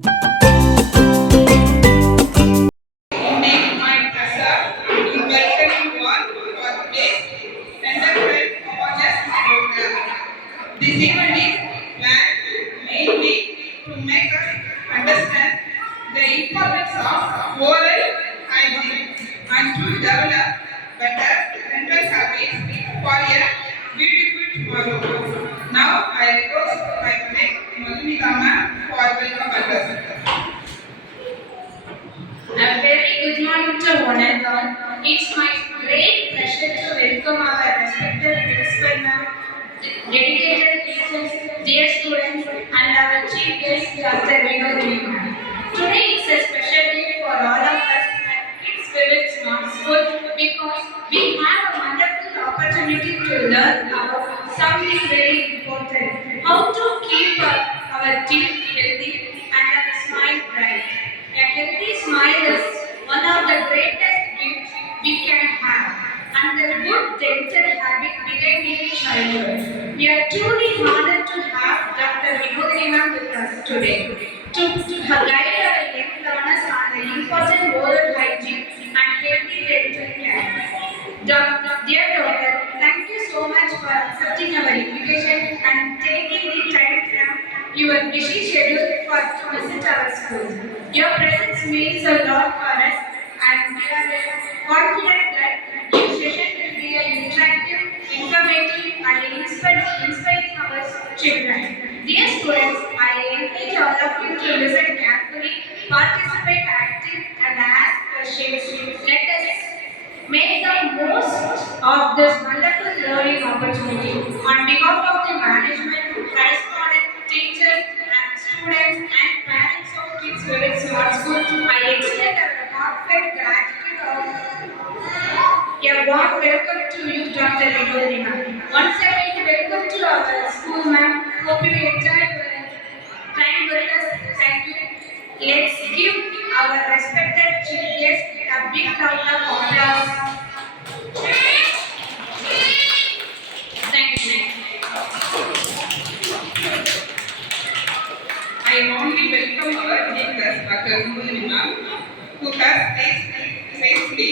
This event is planned mainly to make us understand the importance of oral hygiene and to develop better dental habits for a beautiful tomorrow. Now I request my colleague Madhumita ma'am for welcome address. A very good morning to one and all. It's my great pleasure to welcome our respected principal ma'am, dedicated teachers, dear students, and our chief guest, Dr. Vinodini ma'am. Today is a special day for all of us at Kids Village Smart School because we have a wonderful opportunity to learn about something very important: how to keep our teeth healthy and our smile bright. A healthy smile is one of the greatest gifts we can have, and the good dental habit began in childhood. We are truly honored to have Dr. Vinodini ma'am with us today to guide our young learners on the important oral hygiene and healthy dental care. Dear doctor, thank you so much for accepting our invitation and taking the time from your busy schedule to visit our school. Your presence means a lot for us, and we are confident that this session will be interactive, informative, and inspiring our children. Dear students, I encourage all of you to listen carefully, participate active, and ask questions. Let us make the most of this wonderful learning opportunity. On behalf of the management, correspondent, teachers, and students, and parents of Kids Village Smart School, I extend our heartfelt gratitude of a warm welcome to you, Dr. Vinodini ma'am. Once again, welcome to our school, ma'am. Hope you enjoyed your time with us. Thank you. Let's give our respected chief guest a big round of applause. Thank you. I warmly welcome our chief guest Dr. Vinodini ma'am, who has gracefully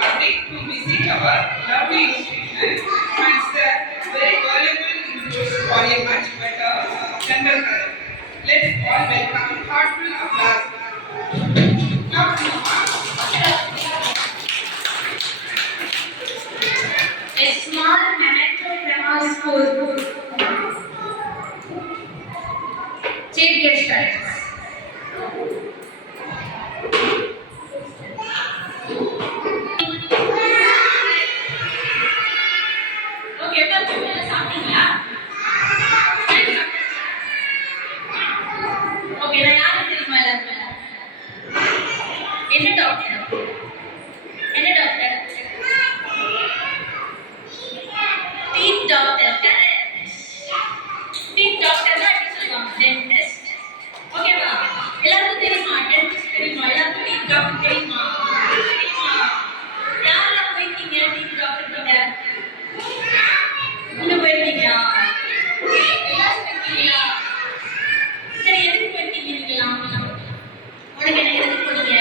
agreed to visit our lovely institution and share very valuable inputs for a much better dental care. Let's all welcome heartful applause. Now, A small memento from our school. Chief guest stars. Okay, but you will something, yeah? Okay, நான் யாரு தெரியுமா எல்லாருக்கும்? என்ன doctor? என்ன doctor? Teeth doctor, correct. டீத் டாக்டர்னா எப்படி சொல்லுவாங்க? டென்டிஸ்ட். ஓகேவா? எல்லாருக்கும் தெரியுமா? டென்டிஸ்ட் தெரியுமா? எல்லாருக்கும் டீத் டாக்டர் தெரியுமா? தெரியுமா? யாரெல்லாம் போயிருக்கீங்க டீத் டாக்டர் கிட்ட? உள்ள போயிருக்கீங்களா? எல்லாரும் போயிருக்கீங்களா? சரி, எதுக்கு போயிருக்கீங்க நீங்களாம்? உனக்கு என்ன எதுக்கு போனீங்க?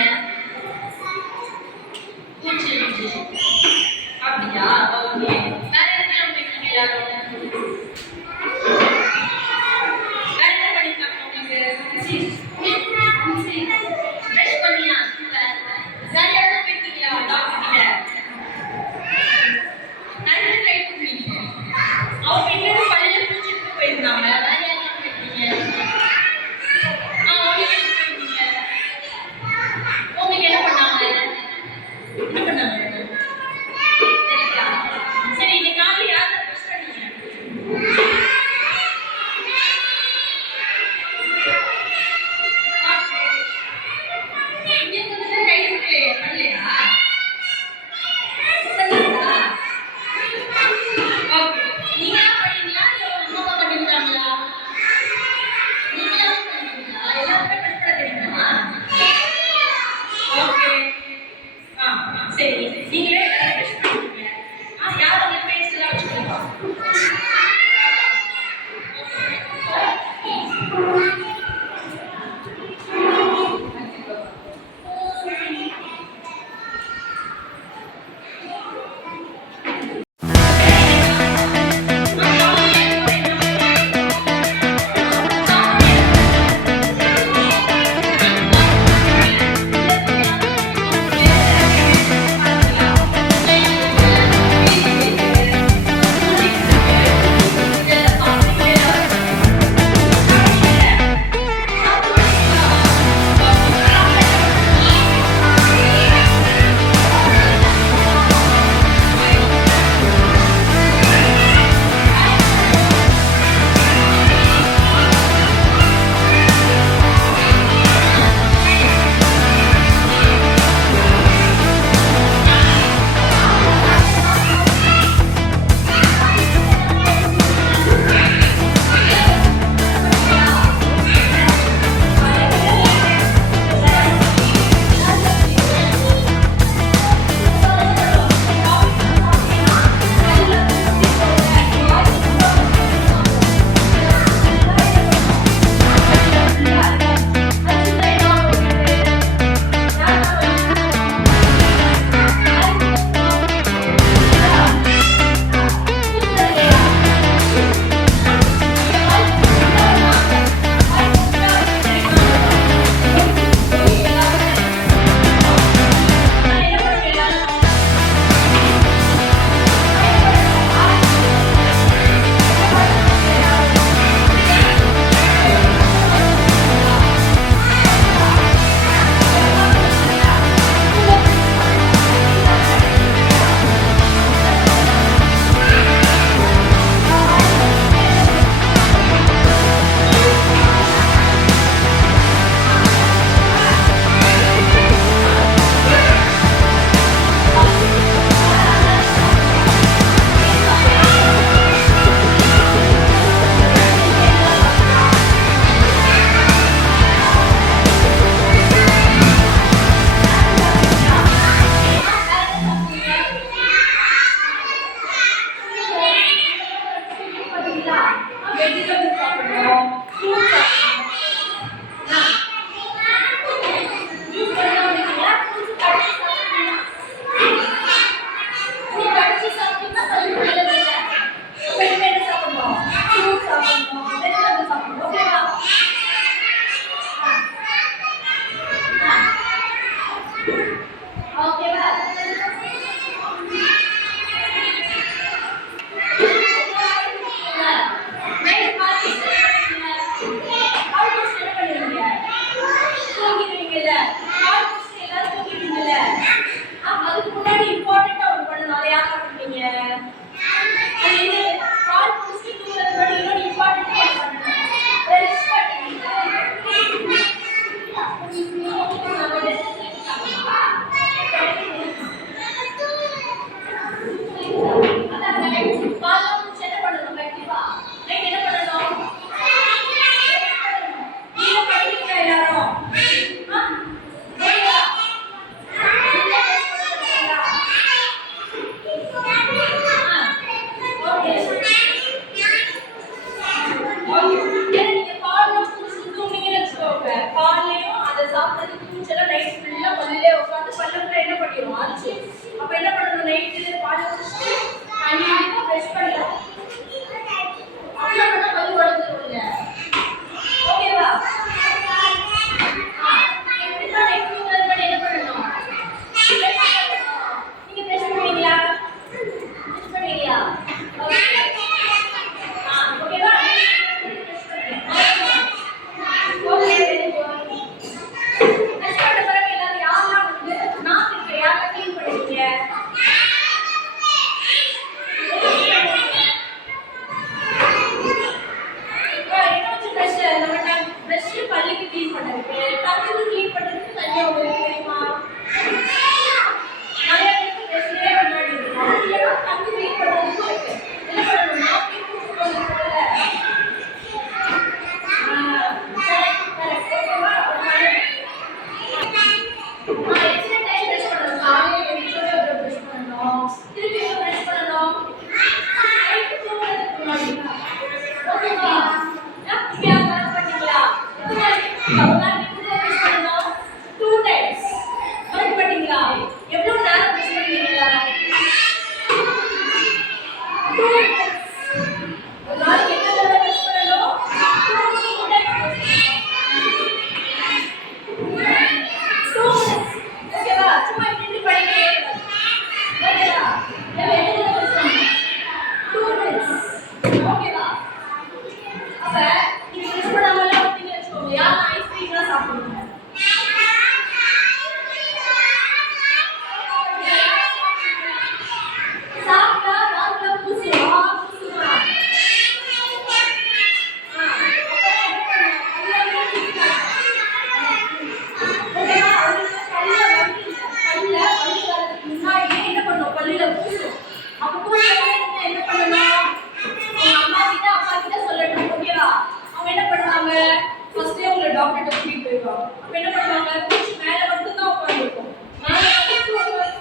அப்ப என்ன பண்ணுவாங்க? பூச்சி மேல மட்டும் தான் உட்கார்ந்திருக்கும். மேல மட்டும்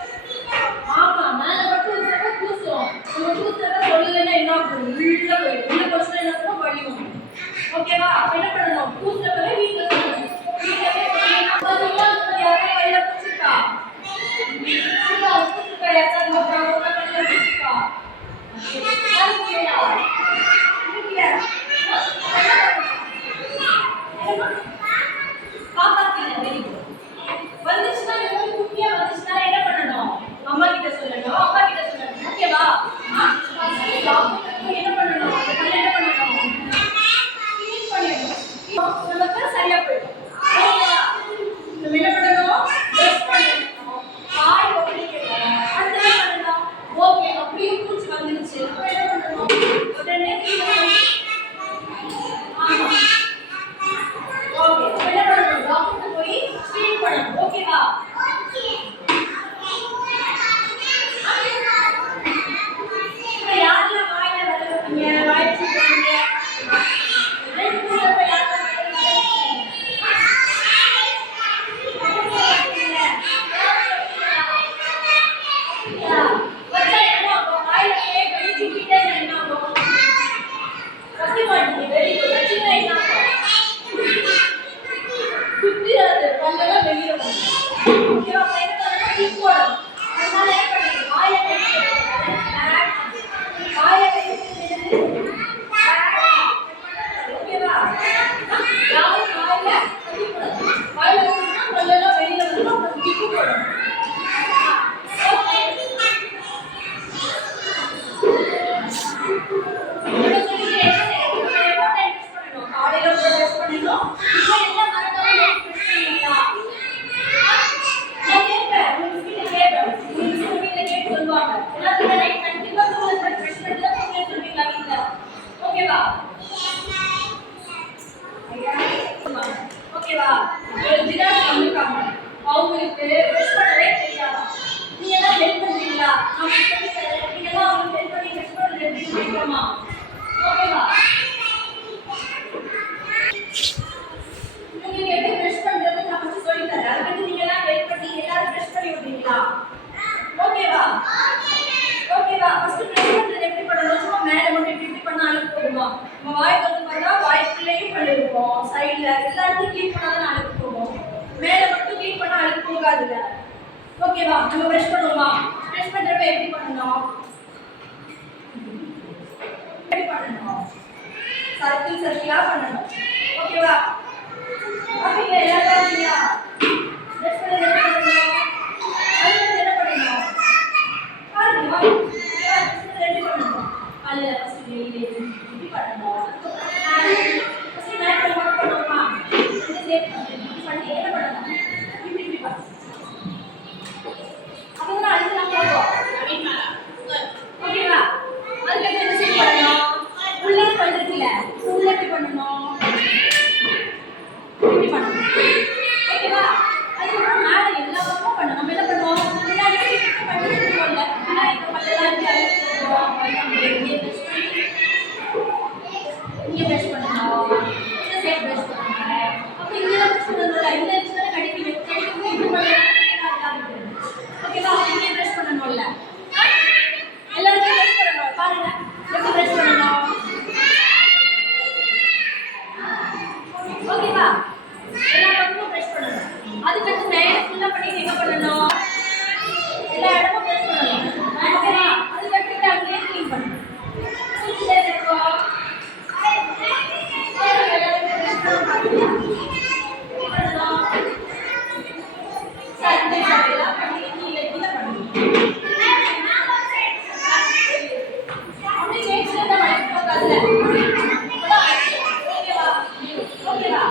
ஆமா, மேல மட்டும் இருக்கிறப்ப கூசும். நம்ம கூசுறத சொல்லலைன்னா என்ன ஆகும்? உள்ள போயிடும். உள்ள போச்சுன்னா என்ன ஆகும்? வலிக்கும். ஓகேவா? அப்ப என்ன பண்ணணும்? கூசுறப்பவே வீட்டுல சொல்லணும். வீட்டுல போய் சொல்லி யாரோ கையில பூச்சிருக்கா? பூச்சிருக்கா யாராவது கையில பூச்சிருக்கா? வந்துச்சுன்னா குட்டியா வந்துச்சுன்னா என்ன பண்ணணும்? அம்மா கிட்ட சொல்லணும், அப்பா கிட்ட சொல்லணும். ஓகேவா? என்ன பண்ணணும்? என்ன பண்ணணும்? கிளீன் பண்ணிடணும். நமக்கு சரியா போயிடும். நம்ம என்ன பண்ணணும்? ப்ரஷ் பண்ணணும், வாய் கொப்பளிக்கணும். அடுத்து என்ன பண்ணணும்? ஓகே, அப்படியே பூச்சி வந்துருச்சு. அப்ப என்ன பண்ணணும்? உடனே ஆமா, ஓகே. அப்ப என்ன பண்ணணும்? டாக்டர் போய் க்ளீன் பண்ணணும். ஓகேவா? இப்ப யாரெல்லாம் வாயில வர வைப்பீங்க? வாய் வச்சுருக்கீங்க. ரெண்டு மூணு போய் யாரெல்லாம் வச்சா என்ன ஆகும்? வாயில போய் வெளியே சுட்டிட்டே என்ன ஆகும்? கத்தி மாட்டீங்க. வெளியே வச்சுன்னா என்ன ஆகும்? குத்திராது. பல்லெல்லாம் வெளியே வரும். ஓகேவா? அப்ப என்ன பண்ணணும்? டிப் போடணும். அதனால என்ன பண்ணுங்க? வாயை ஓகேவா? யாரும் வாயில கத்திக்கூடாது. வாயில வச்சுன்னா பல்லெல்லாம் வெளியே வரும். அப்புறம் டிப்பு போடணும். அவங்களுக்கு ப்ரெஷ் பண்ணவே தெரியாதா? நீ எல்லாம் ஹெல்ப் பண்ணுவீங்களா? நான் சொல்லி தரேன். நீங்க எல்லாம் அவங்களுக்கு ஹெல்ப் பண்ணி ப்ரெஷ் பண்ணுறது எப்படி சொல்லிக்கோமா? ஓகேவா? உங்களுக்கு எப்படி ப்ரெஷ் பண்றது நான் ஃபர்ஸ்ட் சொல்லி தரேன். அதுக்கு நீங்க எல்லாம் ஹெல்ப் பண்ணி எல்லாரும் ப்ரெஷ் பண்ணி விடுறீங்களா? ஓகேவா? ஓகேவா? ஃபர்ஸ்ட் ப்ரெஷ் பண்றது எப்படி பண்ணணும்? சும்மா மேல மட்டும் இப்படி பண்ணா அழுக்கு போகுமா? நம்ம வாய் வந்து பார்த்தா வாய்க்குள்ளேயும் பல்லு இருக்கும், சைடுல எல்லாத்தையும் க்ளீன் பண்ணாதான் அழுக்கு போகும். மேல மட்டும் க்ளீன் பண்ணா அழுக்கு போகாதுல்ல. ஓகேவா? நம்ம ப்ரெஷ் பண்ணுவோமா? ப்ரெஷ் பண்றப்ப எப்படி பண்ணணும்? எப்படி பண்ணணும்? சர்க்கிள் சர்க்கிளா பண்ணணும். ஓகேவா? அப்படிங்க எல்லாரும் இல்லையா? ப்ரெஷ் பண்ணி என்ன பண்ணணும்? அதுக்கு என்ன பண்ணணும்? பாருங்க ரெடி பண்ணணும். காலையில ஃபர்ஸ்ட் வெளியில இப்படி பண்ணணும். ஃபர்ஸ்ட் மேல வாக் பண்ணுவோமா? இது சேஃப் பண்ணி என்ன பண்ணணும்? இப்படி இப்படி பண்ணணும். அப்பதான் அழுத்தலாம் போகும். ஓகேவா? அதுக்கு என்ன செய்யணும்? உள்ளே பண்ணிருக்கீங்க. உள்ள எப்படி பண்ணணும்? இப்படி பண்ணணும். ஓகேவா? அதுக்கப்புறம் மேல எல்லா பக்கமும் பண்ணணும். நம்ம என்ன பண்ணுவோம்? முன்னாடி பண்ணிருக்கோம்ல. முன்னாடி இந்த பல்லெல்லாம் இப்படி அழுத்தி போடுவோம். இங்கே ப்ரெஷ் பண்ணணும். இந்த சைட் ப்ரெஷ் பண்ணணும். அப்போ இங்கெல்லாம் ப்ரெஷ் பண்ணணும்ல. இந்த இடத்துல கடிக்கணும். கடிக்கும் இது பண்ணலாம். ஓகேவா? இங்கே ப்ரெஷ் பண்ணணும்ல. எல்லாருமே ப்ரெஷ் பண்ணணும். பாருங்க எப்படி ப்ரெஷ் பண்ணணும். ஓகேவா? எல்லா பக்கமும் ப்ரெஷ் பண்ணணும். அதுக்கடுத்து மேலே ஃபுல்லாக பண்ணிட்டு என்ன பண்ணணும்? எல்லா இடமும் ப்ரெஷ் பண்ணணும். ஓகேவா? அதுக்கடுத்து அங்கேயே க்ளீன் பண்ணணும். ஓகேவா?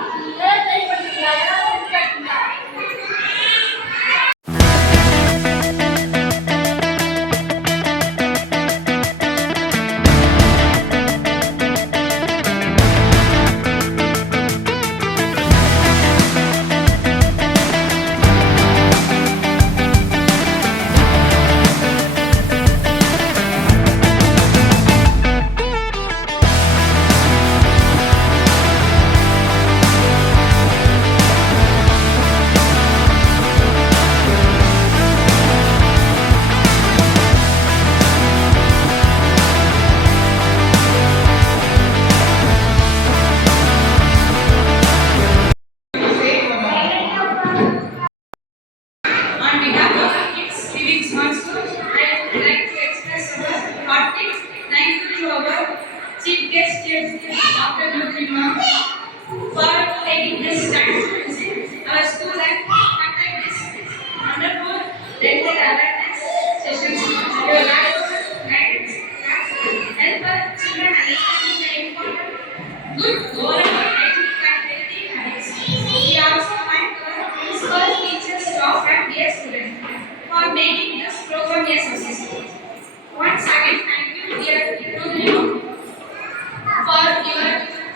a success. Once again, thank you, dear Guru, for your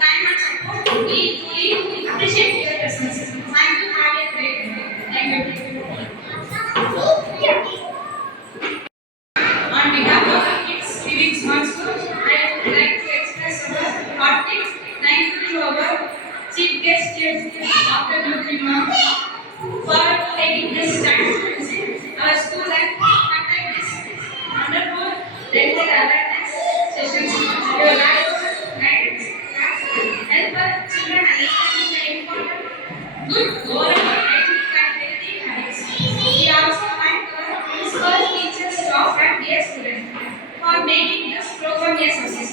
time and support. We truly appreciate your presence. Thank you. Have a great day. Thank you. On behalf of the kids living smart school, I would like to express our heartfelt thank you to our chief guest, Dr. Nurima, for taking this time to visit our school and conduct this wonderful dental awareness sessions. Your valuable guidance help our children understand the important good oral hygienic and healthy habits. We also thank our principal, teachers, staff, and dear students for making this program a success.